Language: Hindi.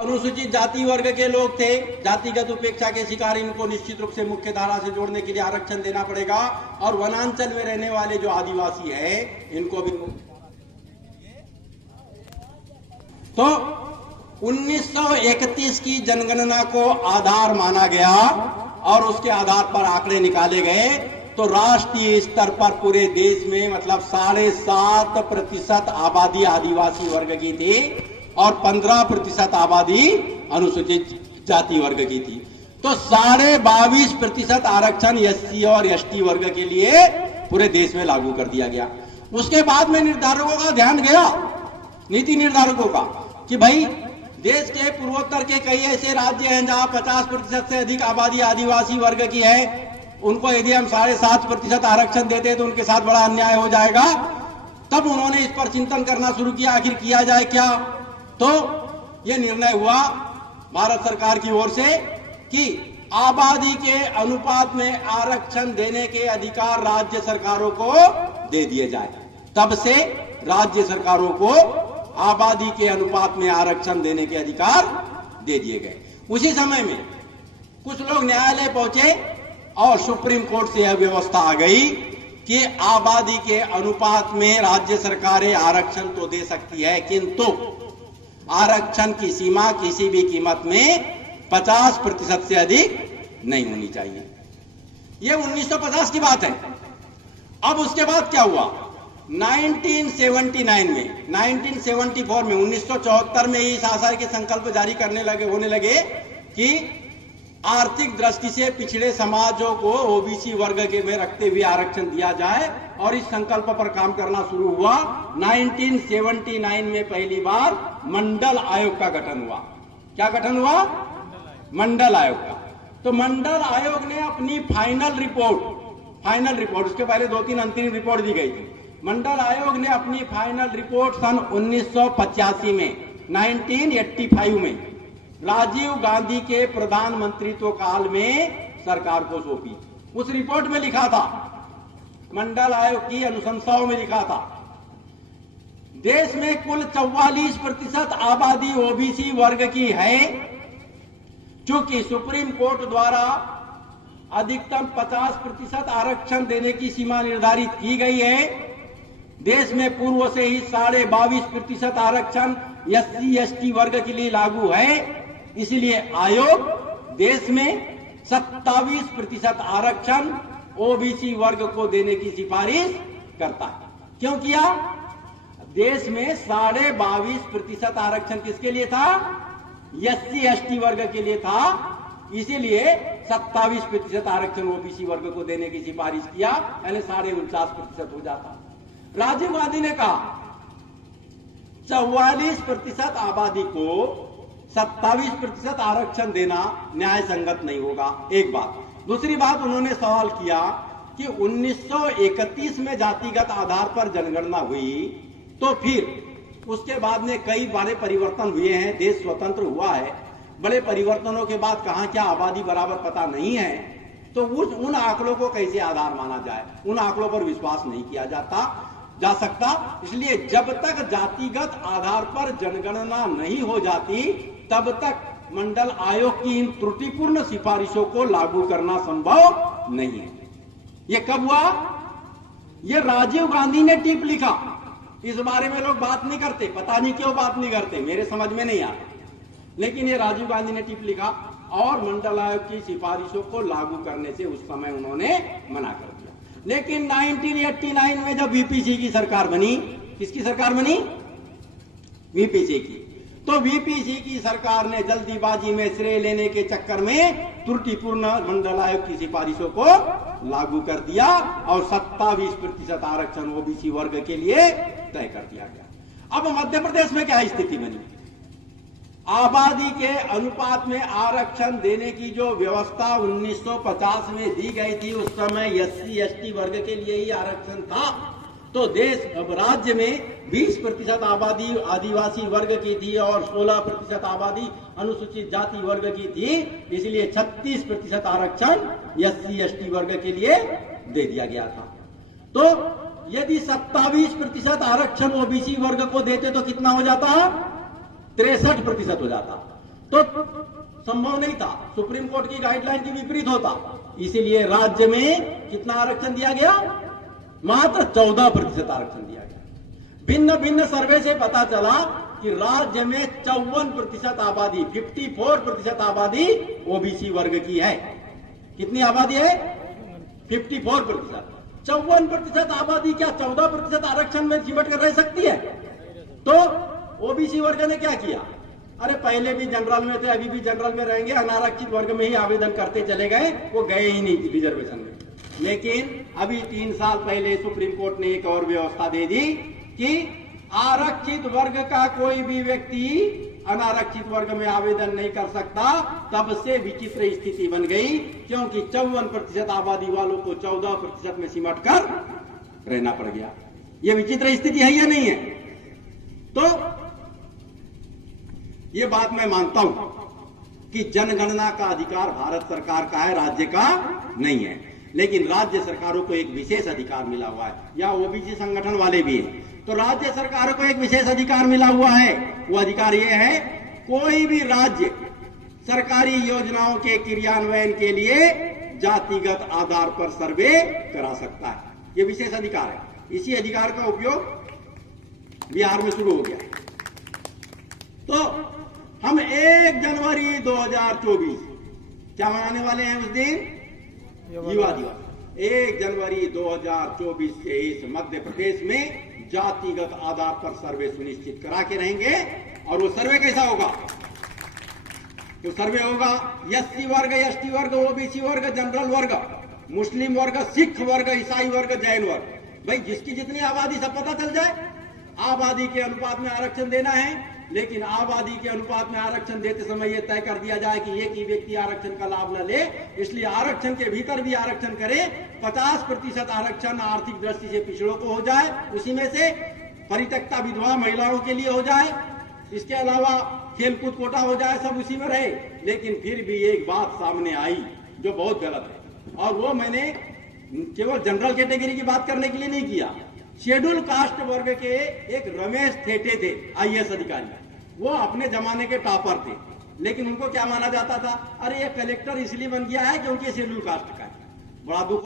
अनुसूचित जाति वर्ग के लोग थे, जातिगत उपेक्षा के शिकार, इनको निश्चित रूप से मुख्य धारा से जोड़ने के लिए आरक्षण देना पड़ेगा। और वनांचल में रहने वाले जो आदिवासी है इनको भी। तो 1931 की जनगणना को आधार माना गया और उसके आधार पर आंकड़े निकाले गए। तो राष्ट्रीय स्तर पर पूरे देश में मतलब 7.5% आबादी आदिवासी वर्ग की थी और 15% आबादी अनुसूचित जाति वर्ग की थी। तो 22.5% आरक्षण एससी और एसटी वर्ग के लिए पूरे देश में लागू कर दिया गया। उसके बाद में निर्धारकों का ध्यान गया, नीति निर्धारकों का, कि भाई देश के पूर्वोत्तर के कई ऐसे राज्य हैं जहां 50% से अधिक आबादी आदिवासी वर्ग की है। उनको यदि हम 7.5% आरक्षण देते तो उनके साथ बड़ा अन्याय हो जाएगा। तब उन्होंने इस पर चिंतन करना शुरू किया, आखिर किया जाए क्या। तो यह निर्णय हुआ भारत सरकार की ओर से कि आबादी के अनुपात में आरक्षण देने के अधिकार राज्य सरकारों को दे दिए जाए। तब से राज्य सरकारों को आबादी के अनुपात में आरक्षण देने के अधिकार दे दिए गए। उसी समय में कुछ लोग न्यायालय पहुंचे और सुप्रीम कोर्ट से यह व्यवस्था आ गई कि आबादी के अनुपात में राज्य सरकारें आरक्षण तो दे सकती है, किंतु आरक्षण की सीमा किसी भी कीमत में 50% से अधिक नहीं होनी चाहिए। यह 1950 की बात है। अब उसके बाद क्या हुआ, 1974 में 1974 में ही इस आशय के संकल्प जारी होने लगे कि आर्थिक दृष्टि से पिछड़े समाजों को ओबीसी वर्ग के में रखते हुए आरक्षण दिया जाए और इस संकल्प पर काम करना शुरू हुआ। 1979 में पहली बार मंडल आयोग का गठन हुआ। क्या गठन हुआ? मंडल आयोग का। तो मंडल आयोग ने अपनी फाइनल रिपोर्ट, उसके पहले 2-3 अंतरिम रिपोर्ट दी गई थी। मंडल आयोग ने अपनी फाइनल रिपोर्ट सन 1985 में 1985 में राजीव गांधी के प्रधानमंत्रित्व काल में सरकार को सौंपी। उस रिपोर्ट में लिखा था, मंडल आयोग की अनुशंसाओं में लिखा था, देश में कुल 44% आबादी ओबीसी वर्ग की है। चूंकि सुप्रीम कोर्ट द्वारा अधिकतम 50% आरक्षण देने की सीमा निर्धारित की गई है, देश में पूर्व से ही 22.5% आरक्षण एससी एसटी वर्ग के लिए लागू है। इसलिए आयोग देश में 27% आरक्षण ओबीसी वर्ग को देने की सिफारिश करता है। क्यों किया? देश में 22.5% आरक्षण किसके लिए था? एससी एसटी वर्ग के लिए था। इसीलिए 27% आरक्षण ओबीसी वर्ग को देने की सिफारिश किया, यानी 49.5% हो जाता। राजीव गांधी ने कहा 44% आबादी को 27% आरक्षण देना न्याय संगत नहीं होगा, एक बात। दूसरी बात, उन्होंने सवाल किया कि 1931 में जातिगत आधार पर जनगणना हुई, तो फिर उसके बाद में कई बड़े परिवर्तन हुए हैं, देश स्वतंत्र हुआ है, बड़े परिवर्तनों के बाद कहां क्या आबादी बराबर पता नहीं है, तो उन आंकड़ों को कैसे आधार माना जाए? उन आंकड़ों पर विश्वास नहीं किया जा सकता। इसलिए जब तक जातिगत आधार पर जनगणना नहीं हो जाती, तब तक मंडल आयोग की इन त्रुटिपूर्ण सिफारिशों को लागू करना संभव नहीं है। यह कब हुआ? यह राजीव गांधी ने टिप लिखा। इस बारे में लोग बात नहीं करते, पता नहीं क्यों बात नहीं करते, मेरे समझ में नहीं आता। लेकिन ये राजीव गांधी ने टिप लिखा और मंडल आयोग की सिफारिशों को लागू करने से उस समय उन्होंने मना कर दिया। लेकिन 1989 में जब वीपीसी की सरकार बनी, किसकी सरकार बनी? वीपीसी की। तो वीपीसी की सरकार ने जल्दीबाजी में श्रेय लेने के चक्कर में त्रुटिपूर्ण मंडल आयोग की सिफारिशों को लागू कर दिया और 27% आरक्षण ओबीसी वर्ग के लिए तय कर दिया गया। अब मध्य प्रदेश में क्या स्थिति बनी? आबादी के अनुपात में आरक्षण देने की जो व्यवस्था 1950 में दी गई थी, उस समय एससी एसटी वर्ग के लिए ही आरक्षण था। तो राज्य में 20% आबादी आदिवासी वर्ग की थी और 16% आबादी अनुसूचित जाति वर्ग की थी। इसलिए 36% आरक्षण एससी एसटी वर्ग के लिए दे दिया गया था। तो यदि 27% आरक्षण ओबीसी वर्ग को देते तो कितना हो जाता? 63% हो जाता। तो संभव नहीं था, सुप्रीम कोर्ट की गाइडलाइन के विपरीत होता। इसीलिए राज्य में कितना आरक्षण दिया गया? मात्र 14% आरक्षण दिया गया। भिन्न भिन्न सर्वे से पता चला कि राज्य में 54% आबादी, 54% आबादी ओबीसी वर्ग की है। कितनी आबादी है? 54%। 54% आबादी क्या 14% आरक्षण में सिमट कर रह सकती है? तो ओबीसी वर्ग ने क्या किया? अरे पहले भी जनरल में थे, अभी भी जनरल में रहेंगे, अनारक्षित वर्ग में ही आवेदन करते चले गए, वो गए ही नहीं रिजर्वेशन में। लेकिन अभी 3 साल पहले सुप्रीम कोर्ट ने एक और व्यवस्था दे दी कि आरक्षित वर्ग का कोई भी व्यक्ति अनारक्षित वर्ग में आवेदन नहीं कर सकता। तब से विचित्र स्थिति बन गई, क्योंकि 54% आबादी वालों को 14% में सिमट कर रहना पड़ गया। यह विचित्र स्थिति है या नहीं है? तो ये बात मैं मानता हूं कि जनगणना का अधिकार भारत सरकार का है, राज्य का नहीं है। लेकिन राज्य सरकारों को एक विशेष अधिकार मिला हुआ है, या ओबीसी संगठन वाले भी हैं, तो राज्य सरकारों को एक विशेष अधिकार मिला हुआ है। वो अधिकार ये है, कोई भी राज्य सरकारी योजनाओं के क्रियान्वयन के लिए जातिगत आधार पर सर्वे करा सकता है। ये विशेष अधिकार है। इसी अधिकार का उपयोग बिहार में शुरू हो गया। तो हम 1 जनवरी 2024 क्या मनाने वाले हैं? उस दिन युवा दिवस। 1 जनवरी 2024 से इस मध्य प्रदेश में जातिगत आधार पर सर्वे सुनिश्चित करा के रहेंगे। और वो सर्वे कैसा होगा? तो सर्वे होगा एससी वर्ग, एसटी वर्ग, ओबीसी वर्ग, जनरल वर्ग, मुस्लिम वर्ग, सिख वर्ग, ईसाई वर्ग, जैन वर्ग। भाई जिसकी जितनी आबादी सब पता चल जाए। आबादी के अनुपात में आरक्षण देना है, लेकिन आबादी के अनुपात में आरक्षण देते समय यह तय कर दिया जाए कि एक ही व्यक्ति आरक्षण का लाभ न ले, इसलिए आरक्षण के भीतर भी आरक्षण करे। 50% आरक्षण आर्थिक दृष्टि से पिछड़ों को हो जाए, उसी में से परित्यक्ता विधवा महिलाओं के लिए हो जाए, इसके अलावा खेलकूद कोटा हो जाए, सब उसी में रहे। लेकिन फिर भी एक बात सामने आई जो बहुत गलत है, और वो मैंने केवल जनरल कैटेगरी की बात करने के लिए नहीं किया। शेड्यूल कास्ट वर्ग के एक रमेश थेटे थे, आईएएस अधिकारी, वो अपने जमाने के टॉपर थे। लेकिन उनको क्या माना जाता था? अरे ये कलेक्टर इसलिए बन गया है क्योंकि शेड्यूल कास्ट का है। बड़ा दुख